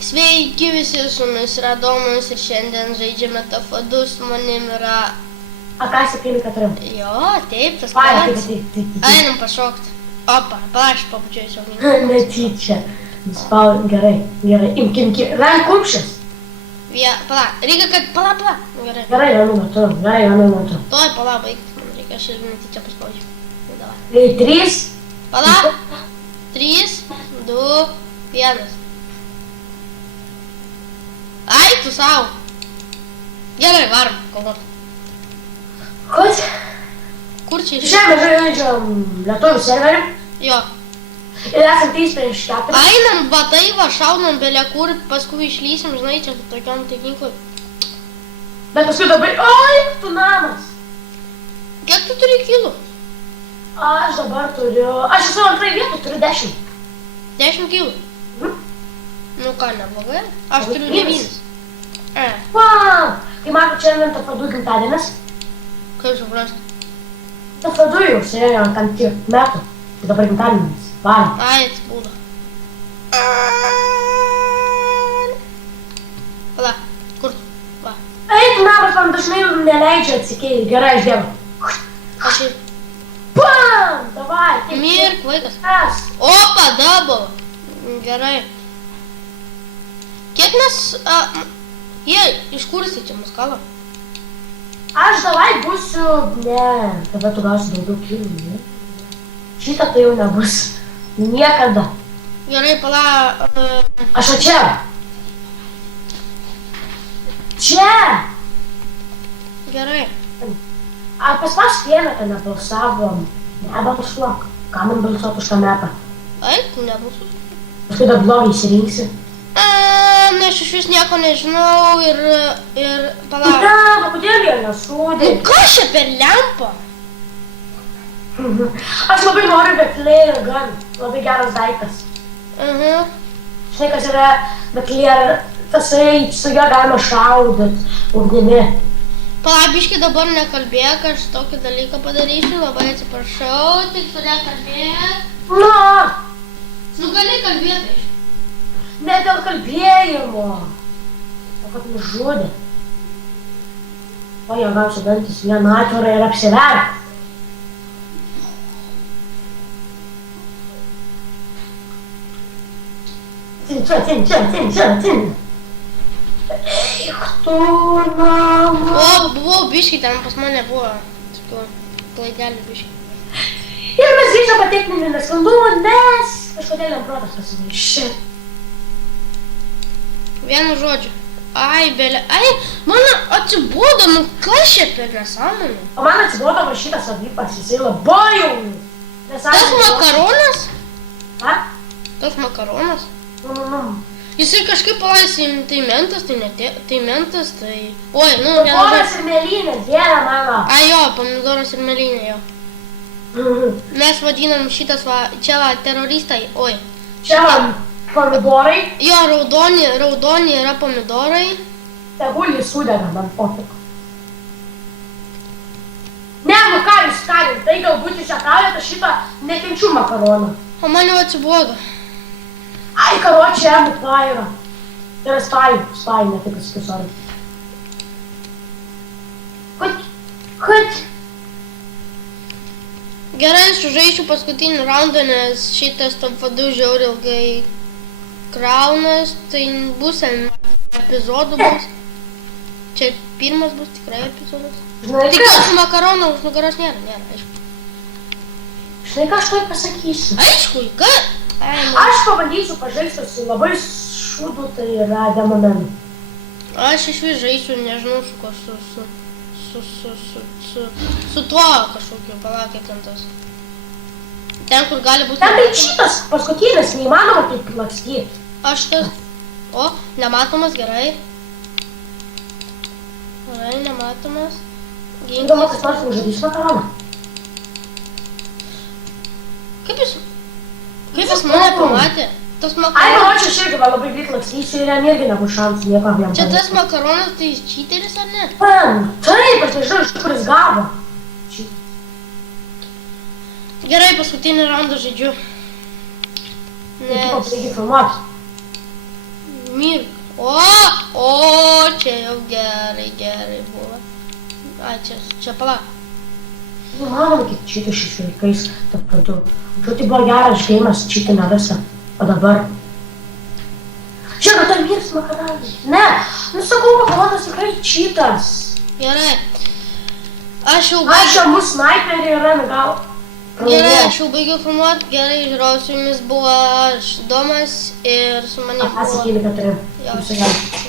Sveiki visi, su mumis yra Domas ir šiandien žaidžiame TF2, su manim yra... Ką 7-4? Jo, taip, tas Ai, pats. Einam pašokti. Opa, palaš, pabučiuoju jau. Netyčia. Spaudin, gerai. Imkim. Rank kumščias. Reikia, kad... Pala. Gerai. Gerai, vienu metu. Toj, pala, baigti. Man reikia, aš irgi netyčia paspaudžiu. 3. Pala. 3, 2, 1. Ai, tu savo. Gerai, varom, kovot. Kad? Kur čia iš... Šiandien žaidžiam lietuvių serverį. Jo. Ir esam 3-4. Einam, va tai va, šaunam belė kur, paskui išlysim, žinai, čia su tokiom technikui. Bet paskui dabar... Oi, tu namas. Kiek tu turi kilų? Aš dabar turiu... Aš esu antrai vietų, turiu 10. 10 kilų? Nu ką, neblogai? Aš turiu 9. Wow! Tai man šiandien TF2 gimtadienis. Kaip suprasti? TF2 jau sėjo tam tiek metų. Tai dabar gimtadienis. Varom. Ai, atsipūdo. Pala, kur? Va. Eik, namas man dažnai neleidžia atsikėti. Gerai, aš dėvu. Aš ir... Pam! Davai! Mirk, vaikas. Kas? Opa, double. Gerai. Kiek mes... Jie, iš kur jisai čia mus kala? Aš davai būsiu... Ne, tada tu gausi daugiau kilų, ne? Šitą tai jau nebus. Niekada. Gerai, pala... Aš čia. Čia! Gerai. Pas pas vieną, kad nebalsavom. Nebalsuok. Ką man balsuot už tą metą? Ai, tu nebūsiu. Paskui dar blogai įsirinksi. Aš iš vis nieko nežinau ir pala... Ne, kodėl jie nesūdė? Nu kas čia per lempą? Aš labai noriu Beclair gun. Labai geras daiktas. Žinai, kas yra Beclair, tasai su juo galima šaudyt ugnimi. Pala, biški dabar nekalbėk, aš tokį dalyką padarysiu, labai atsiprašau, tik tu nekalbėk. Nu gali kalbėti. Ne dėl kalbėjimo. O kad nužudė. O jie gausi dantis vieną atvirą ir apsiverk. Tin. Eik tu namo. O, buvau biški, ten pas mane buvo tokių klaidelių biški. Ir mes grįžtame techninį nesklandumą, nes kažkodėl jam protas pasimaišė. Vienu žodžiu. Ai, belė. Ai, man atsibodo, nu kas čia per nesąmonė? O man atsibodo va šitas avypas, jisai labai jau Tas makaronas? Ha? Tas makaronas? Nu. Jisai kažkaip palaisė, tai mentas, tai ne tai mentas, tai... Oi, nu, Pomidoras ir mėlynė, dieve mano. Ai jo, pomidoras ir mėlynė, jo. Mes vadinam šitas va, čia va, teroristai, oi. Čia va, pomidorai. Jo, raudoni yra pomidorai. Tegul jį sudega, man potik. Ne, nu ką jūs kalint, tai galbūt jūs ataujate, aš šitą nekenčiu makaroną. O man jau atsibodo. Ai, karočią, yra. Tai yra spy, ne tik pasakiau, sorry. Kad? Gerai, sužaisiu paskutinį raundą, nes šitas TF2 žiauriai ilgai kraunas, tai bus epizodų bus. Čia pirmas bus tikrai epizodas. Tikiuosi makarono už nugaros nėra, aišku. Žinai, ką aš toj pasakysiu? Aišku, ką? Aš pabandysiu pažaisti su labai šūdu, tai yra demonenu. Aš iš vis žaisiu, nežinau, su ko, su tuo kažkokiu, palauk, kaip ten tas. Ten, kur gali būti... Ten tai šitas paskutinis, neįmanoma taip lakstyti. Aš tas... O, nematomas, gerai. Gerai, nematomas. Įdomu, kas nors nužudys makaroną. Kaip jis mane pamatė? Tas makaronas... Ai, galvočiau, aš irgi labai greit lakstysiu ir jam irgi nebus šansų nieko jam. Čia tas makaronas, tai jis čyteris ar ne? Taip, aš nežinau, iš kur jis gavo. Gerai, paskutinį raundą žaidžiu. Nes... Tu pabaigi filmuoti. Mir. čia jau gerai buvo. Ai, čia pala. Nemanau, kad čitą šiais laikais taip pradų. Anksčiau tai buvo geras žaidimas, čitina visą. O dabar... Žiūrėk, tai mirs makaronai. Ne, sakau, makaronas tikrai čitas. Gerai. Aš jau mūsų snaiperį yra, gal... Gerai, aš jau baigiau filmuoti. Gerai, žiūrovai, su jumis buvo aš, Domas, ir su manim buvo... Pasakyti, kad turiu. Jo.